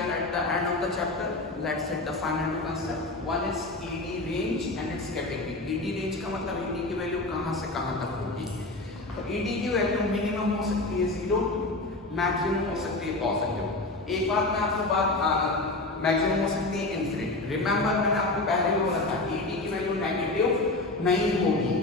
we are at the end of the chapter. Let's set the final concept. One is ED range and its category. ED range का मतलब ED की value कहाँ से कहाँ तक होगी. तो ED की वैल्यू मिनिमम हो सकती है 0, मैक्सिमम हो सकती है पॉजिटिव. एक बात मैं आपको मैक्सिमम हो सकती है इन्फिनिट. रिमेंबर मैंने आपको पहले भी बोला था ED की वैल्यू नेगेटिव नहीं होगी.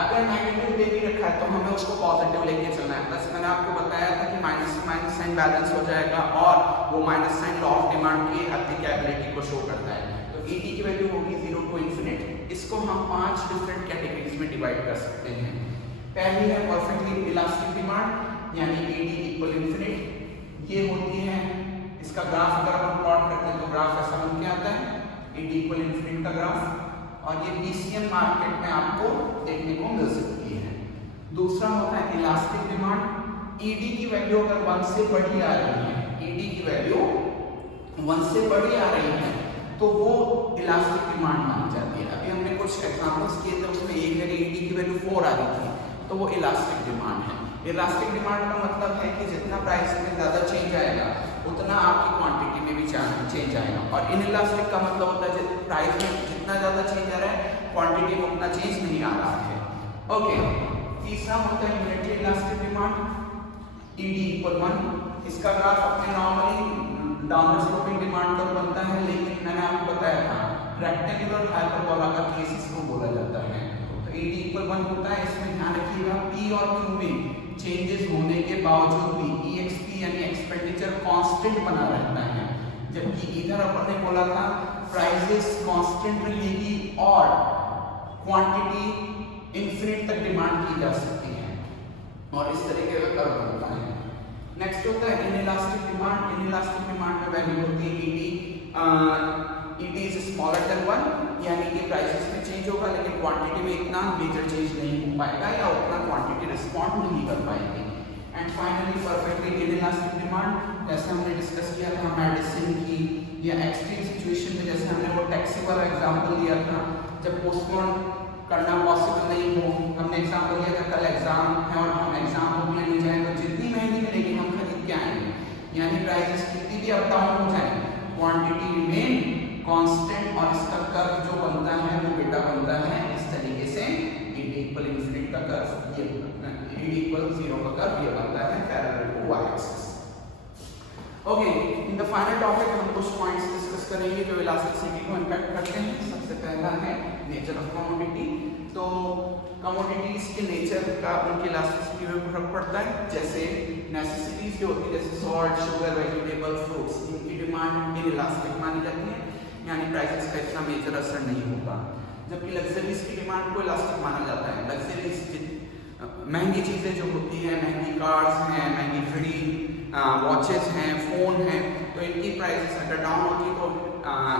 अगर नेगेटिव दे भी रखा है तो हमें उसको पॉजिटिव लेके चलना है. प्लस मैंने आपको बताया था कि माइनस से माइनस साइन बैलेंस हो जाएगा और वो minus sign law of demand की एप्लीकेबिलिटी को शो करता है. तो ED की वैल्यू होगी 0 टू इन्फिनिट. इसको हम 5 डिफरेंट कैटेगरीज में डिवाइड कर सकते हैं. पहली है परफेक्टली इलास्टिक डिमांड यानी ED इक्वल इन्फिनिट. ये होती है, इसका ग्राफ अगर हम प्लॉट करते हैं तो ग्राफ ऐसा बन के आता है ED इक्वल इन्फिनिट का ग्राफ. और ये BCM मार्केट में आपको देखने को मिल सकती है. दूसरा होता है इलास्टिक डिमांड. ED की वैल्यू अगर 1 से बड़ी आ रही है, ED की वैल्यू 1 से बड़ी आ रही है तो वो इलास्टिक डिमांड मानी जाती है. अभी हमने कुछ एग्जांपल्स किए थे, उसमें एक जगह ED की वैल्यू 4 आ रही थी तो वो इलास्टिक डिमांड है. इलास्टिक डिमांड का मतलब है कि जितना प्राइस में ज़्यादा चेंज आएगा उतना आपकी क्वांटिटी में भी चेंज आएगा. और इनइलास्टिक का मतलब होता है प्राइस में जितना ज़्यादा चेंज आ रहा है क्वांटिटी में उतना चेंज नहीं आ रहा है. ओके. तीसरा होता है unitary elastic demand ED equal 1. इसका ग्राफ अपने नॉर्मली डाउनवर्ड स्लोपिंग डिमांड पर बनता है, लेकिन मैंने आपको बताया था रेक्टेंगुलर हाइपरबोला का केस इसको बोला जाता है. तो ED इक्वल 1 होता है. इसमें ध्यान रखिएगा P और Q में चेंजेस होने के बावजूद भी EXP यानी एक्सपेंडिचर कांस्टेंट बना रहता है. जबकि इधर अपन ने बोला था प्राइसेस कांस्टेंट रहेगी और क्वांटिटी इन्फिनिट तक डिमांड की जा सकती है और इस तरीके का कर्व बनता है. नेक्स्ट होता है इनइलास्टिक डिमांड. इनइलास्टिक डिमांड में वैल्यू होती है ED इज स्मॉलर देन 1 यानी कि प्राइसेस में चेंज होगा लेकिन क्वांटिटी में इतना मेजर चेंज नहीं हो पाएगा या उतना क्वांटिटी रिस्पॉन्ड नहीं कर पाएगी. And finally perfectly inelastic demand, जैसे हमने डिस्कस किया था मेडिसिन की या एक्सट्रीम सिचुएशन में, जैसे हमने वो टैक्सी वाला एग्जांपल दिया था जब पोस्टपोन करना पॉसिबल नहीं हो. हमने एग्जांपल दिया था कल एग्जाम है और हम एग्जाम को लेने जाएं तो जितनी महंगी मिलेगी हम खरीद के आएंगे. यानी प्राइसेस कितनी भी अप डाउन हो जाए क्वांटिटी रिमेन कांस्टेंट और इसका कर्व जो बनता है वो बेटा बनता है इस तरीके से ED इक्वल इन्फिनिट का कर्व, ये ED इक्वल 0 का कर्व ये बनता है parallel to y axis. Okay. In the final topic हम कुछ पॉइंट्स डिस्कस करेंगे जो इलास्टिसिटी को इंपैक्ट करते हैं. सबसे पहला है नेचर ऑफ कमोडिटी. तो कमोडिटीज के नेचर का उनकी इलास्टिसिटी में फर्क पड़ता है. जैसे नेसेसिटीज जो होती है जैसे सॉल्ट, शुगर, वेजिटेबल, फ्रूट्स, इनकी डिमांड इनइलास्टिक मानी जाती है यानी प्राइसेस का इतना मेजर असर नहीं होगा. जबकि लग्जरीज की डिमांड को इलास्टिक माना जाता है. लग्जरीज महंगी चीज़ें जो होती हैं, महंगी कार्स हैं, महंगी घड़ी, वॉचेस हैं, फ़ोन हैं, तो इनकी प्राइसेस अगर डाउन होती है तो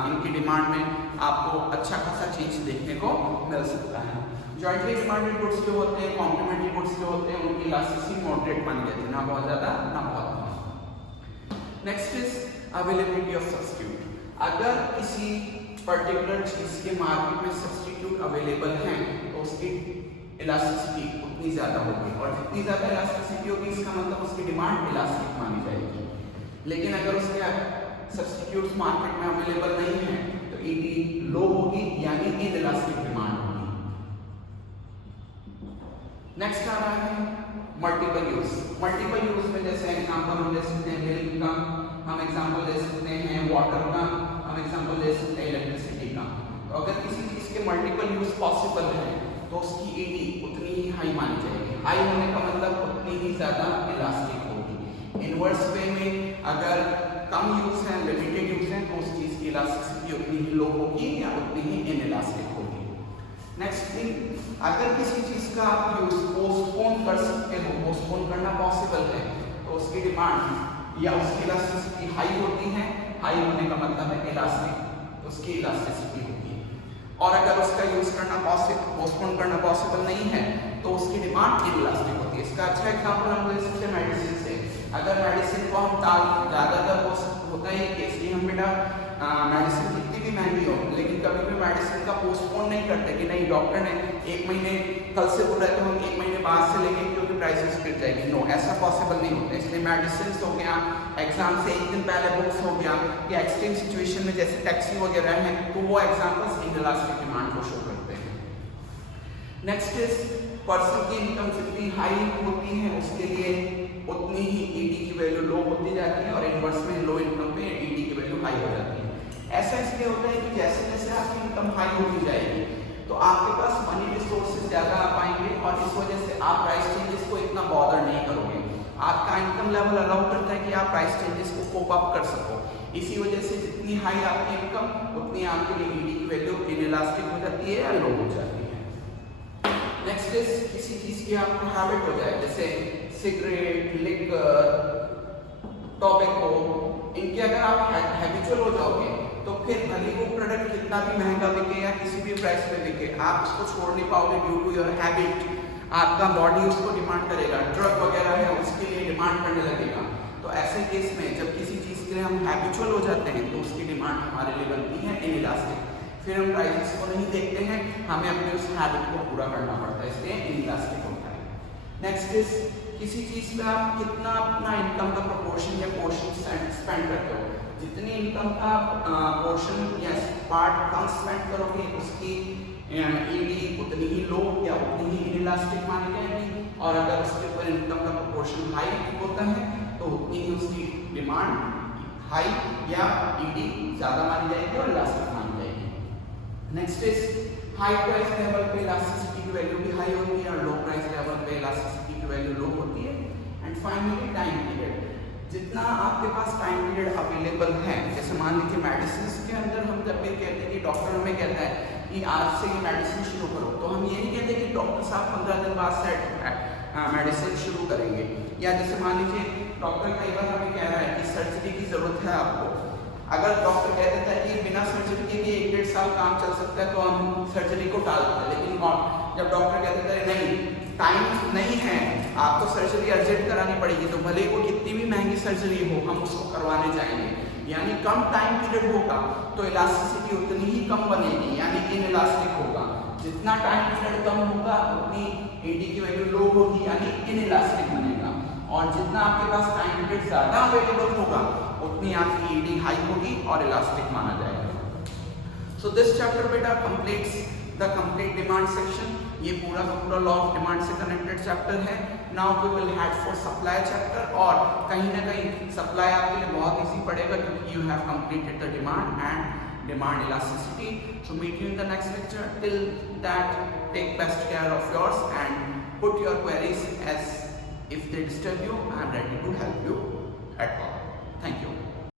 इनकी डिमांड में आपको अच्छा खासा चेंज देखने को मिल सकता है. जॉइंटली डिमांडेड गुड्स जो होते हैं, कॉम्प्लीमेंट्री गुड्स जो होते हैं, उनकी इलास्टिसिटी मॉडरेट मानी जाती है, ना बहुत ज़्यादा ना बहुत कम. Next is availability of substitute. अगर किसी पर्टिकुलर चीज के मार्केट में सब्स्टिट्यूट अवेलेबल हैं तो उसकी इलास्टिसिटी उतनी ज्यादा होगी और जितनी ज्यादा इलास्टिसिटी होगी इसका मतलब उसकी डिमांड इलास्टिक मानी जाएगी. लेकिन अगर उसके सब्स्टिट्यूट्स मार्केट में अवेलेबल नहीं है तो ED लो होगी यानी इनइलास्टिक डिमांड होगी. नेक्स्ट आ रहा है मल्टीपल यूज. मल्टीपल यूज में जैसे एग्जांपल हम ले सकते हैं मिल्क का, हम एग्जांपल ले सकते हैं वाटर का, हम एग्जांपल ले सकते हैं इलेक्ट्रिसिटी का. तो अगर किसी चीज के मल्टीपल यूज पॉसिबल है तो उसकी ED उतनी ही हाई मानी जाएगी. हाई होने का मतलब उतनी ही ज्यादा इलास्टिक होगी. इनवर्स वे में अगर कम यूज है, लिमिटेड यूज है तो उस चीज की इलास्टिसिटी उतनी ही लो होगी या उतनी ही इनइलास्टिक होगी. नेक्स्ट थिंग, अगर किसी चीज का आप यूज पोस्टपोन कर सकते हो, पोस्टपोन करना पॉसिबल है तो उसकी डिमांड या उसकी इलास्टिसिटी हाई होती है. हाई होने का मतलब है इलास्टिक, उसकी इलास्टिसिटी होती है. और अगर उसका यूज करना पोस्टपोन करना पॉसिबल नहीं है तो उसकी डिमांड इनइलास्टिक होती है. इसका अच्छा एग्जांपल हम ले सकते हैं मेडिसिन से. अगर मेडिसिन को हम ज़्यादातर होता है केस कि हम बेटा मेडिसिन कितनी भी महंगी हो लेकिन कभी भी मेडिसिन का पोस्टपोन नहीं करते कि नहीं डॉक्टर ने एक महीने कल से बोल रहे तो हम एक महीने बाद से लेंगे क्योंकि प्राइसेस गिर जाएगी। नो, ऐसा पॉसिबल नहीं होता। इसलिए मेडिसिन हो गया, एग्जाम से एक दिन पहले बुक्स हो गया, या एक्सट्रीम सिचुएशन में जैसे टैक्सी वगैरह है, तो वो एग्जाम्पल्स इनइलास्टिक डिमांड को शो करते हैं। नेक्स्ट इज पर्सन की इनकम जितनी हाई होती है उसके लिए उतनी ही ईडी की वैल्यू लो होती जाती है, और इनवर्स में लो इनकम पे ईडी की वैल्यू हाई हो जाती है। ऐसा इसलिए होता है कि जैसे जैसे आपकी इनकम हाई होती जाएगी तो आपके पास मनी रिसोर्सेज ज़्यादा आ पाएंगे, और इस वजह से आप प्राइस चेंजेस को इतना बॉदर नहीं करोगे। आपका इनकम लेवल अलाउ करता है कि आप प्राइस चेंजेस को कोप अप कर सको। इसी वजह से जितनी हाई आपकी इनकम उतनी आपके लिए ईडी की वैल्यू इनइलास्टिक हो जाती है या लो हो जाती है। नेक्स्ट इज किसी चीज़ की आपको हैबिट हो जाए, जैसे सिगरेट, लिकर, टोबैको, इनके अगर आप हैबिचुअल हो जाओगे तो फिर भले वो प्रोडक्ट कितना भी महंगा बिके या किसी भी प्राइस पे बिके, आप उसको छोड़ नहीं पाओगे ड्यू टू योर हैबिट। आपका बॉडी उसको डिमांड करेगा, ड्रग वगैरह है उसके लिए डिमांड करने लगेगा। तो ऐसे केस में जब किसी चीज़ के लिए हम हैबिचुअल हो जाते हैं तो उसकी डिमांड हमारे लिए बनती है इनइलास्टिक। फिर हम प्राइसेस को नहीं देखते हैं, हमें अपने उस हैबिट को पूरा करना पड़ता है, इसलिए इनइलास्टिक होता है। नेक्स्ट इज किसी चीज़ पे आप कितना अपना इनकम का प्रोपोर्शन या पोर्शन स्पेंड करते हो। जितनी इनकम का पोर्शन या पार्ट कम स्पेंड करोगे उसकी ईडी उतनी ही लो या उतनी ही इनइलास्टिक मानी जाएगी, और अगर उसके ऊपर इनकम का प्रोपोर्शन हाई होता है तो उतनी ही उसकी डिमांड हाई या ईडी ज़्यादा मानी जाएगी और इलास्टिक मानी जाएगी। Next is high price level पे इलास्टिसिटी की वैल्यू भी हाई होती है और लो प्राइस लेवल पे इलास्टिसिटी की वैल्यू लो होती है। एंड फाइनली टाइम पीरियड, जितना आपके पास टाइम पीरियड अवेलेबल है, जैसे मान लीजिए मेडिसिन के अंदर हम जब भी कहते हैं कि डॉक्टर हमें कहता है कि आज से ये मेडिसिन शुरू करो, तो हम ये नहीं कहते कि डॉक्टर साहब 15 दिन बाद से मेडिसिन शुरू करेंगे। या जैसे मान लीजिए डॉक्टर कई बार हमें कह रहा है कि सर्जरी की ज़रूरत है आपको, अगर डॉक्टर कह देता है कि बिना सर्जरी के भी 1-1.5 साल काम चल सकता है तो हम सर्जरी को टाल देते हैं। लेकिन जब डॉक्टर कह देता है नहीं, टाइम नहीं है, आपको सर्जरी अर्जेंट करानी पड़ेगी, तो भले वो कितनी भी महंगी सर्जरी हो हम उसको करवाने जाएंगे। यानी कम टाइम पीरियड होगा तो इलास्टिसिटी उतनी ही कम बनेगी, यानी इनइलास्टिक होगा। जितना टाइम पीरियड कम होगा उतनी ईडी की वैल्यू लो होगी, यानी इनइलास्टिक बनेगा। और जितना आपके पास टाइम पीरियड ज़्यादा अवेलेबल होगा उतनी आपकी ईडी हाई होगी और इलास्टिक माना जाएगा। सो दिस चैप्टर बेटा completes the complete demand section. ये पूरा का पूरा लॉ ऑफ डिमांड से कनेक्टेड चैप्टर है। Now we will head for supply chapter, और कहीं ना कहीं सप्लाई आपके लिए बहुत इजी पड़ेगा क्योंकि you have completed the demand and demand elasticity. So meet you in the next lecture. Till that take best care of yours and put your queries as if they disturb you, I am ready to help you at all.